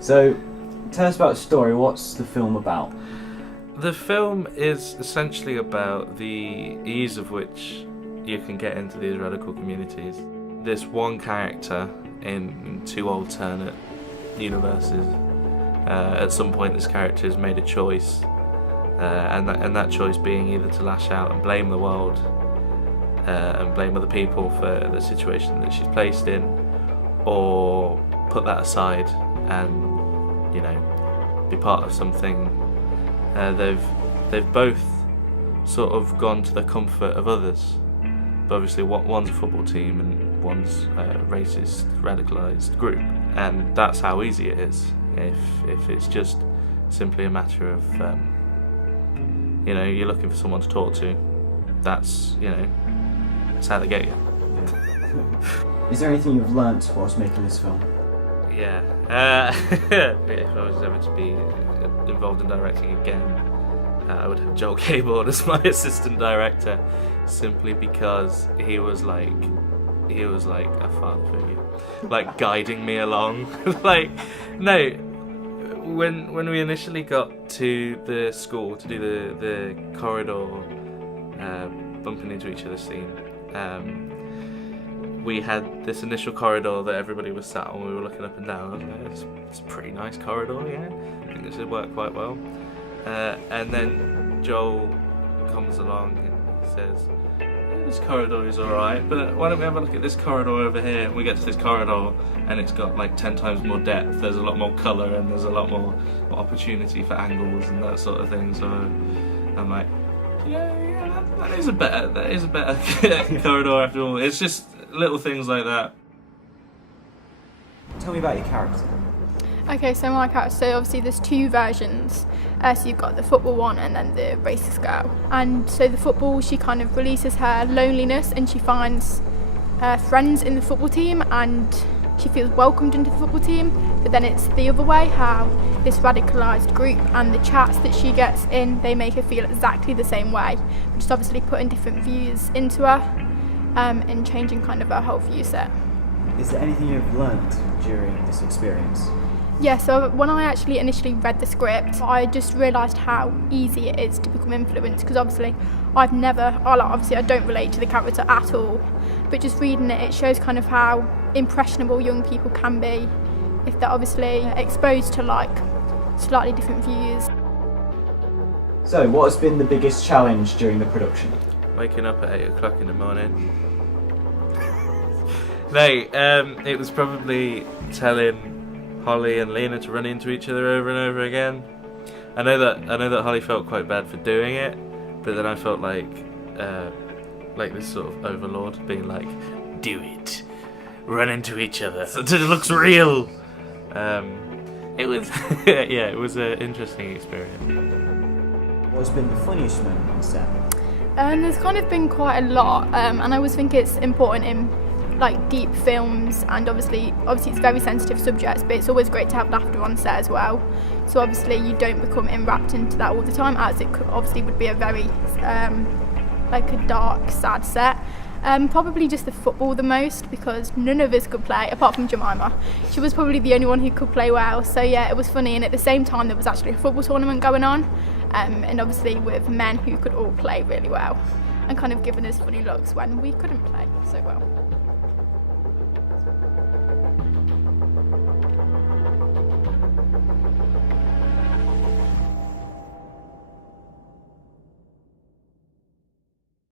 So, tell us about the story. What's the film about? The film is essentially about the ease of which you can get into these radical communities. This one character in two alternate universes, at some point this character has made a choice, and that choice being either to lash out and blame the world and blame other people for the situation that she's placed in, or put that aside and, be part of something. They've both sort of gone to the comfort of others, but obviously one's a football team and one's a racist, radicalised group, and that's how easy it is. If it's just simply a matter of you're looking for someone to talk to, that's how they get you. Is there anything you've learnt whilst making this film? Yeah. If I was ever to be involved in directing again, I would have Joel Cabord as my assistant director, simply because he was like a father figure, like guiding me along. When we initially got to the school to do the corridor bumping into each other scene, we had this initial corridor that everybody was sat on. We were looking up and down. I was like, it's a pretty nice corridor, yeah. I think this would work quite well. And then Joel comes along and he says, this corridor is alright, but why don't we have a look at this corridor over here? And we get to this corridor and it's got like 10 times more depth, there's a lot more colour and there's a lot more opportunity for angles and that sort of thing. So I'm like, yeah, that is a better corridor after all. It's just little things like that. Tell me about your character. Okay, so my character, so obviously there's two versions. So you've got the football one and then the racist girl. And so the football, she kind of releases her loneliness and she finds friends in the football team and she feels welcomed into the football team. But then it's the other way, how this radicalised group and the chats that she gets in, they make her feel exactly the same way. Just obviously putting different views into her and changing kind of her whole view set. Is there anything you've learnt during this experience? Yeah, so when I actually initially read the script, I just realised how easy it is to become influenced, because obviously I don't relate to the character at all, but just reading it, it shows kind of how impressionable young people can be if they're obviously exposed to like slightly different views. So, what has been the biggest challenge during the production? Waking up at 8 o'clock in the morning. No, it was probably telling Holly and Lena to run into each other over and over again. I know that Holly felt quite bad for doing it, but then I felt like this sort of overlord being like, do it, run into each other, it looks real. It was it was an interesting experience. What's been the funniest moment on set? There's kind of been quite a lot, and I always think it's important in like deep films, and obviously it's very sensitive subjects, but it's always great to have laughter on set as well. So obviously you don't become enwrapped into that all the time, as it obviously would be a very like a dark, sad set. Probably just the football the most, because none of us could play apart from Jemima. She was probably the only one who could play well, so yeah, it was funny. And at the same time there was actually a football tournament going on, and obviously with men who could all play really well and kind of giving us funny looks when we couldn't play so well.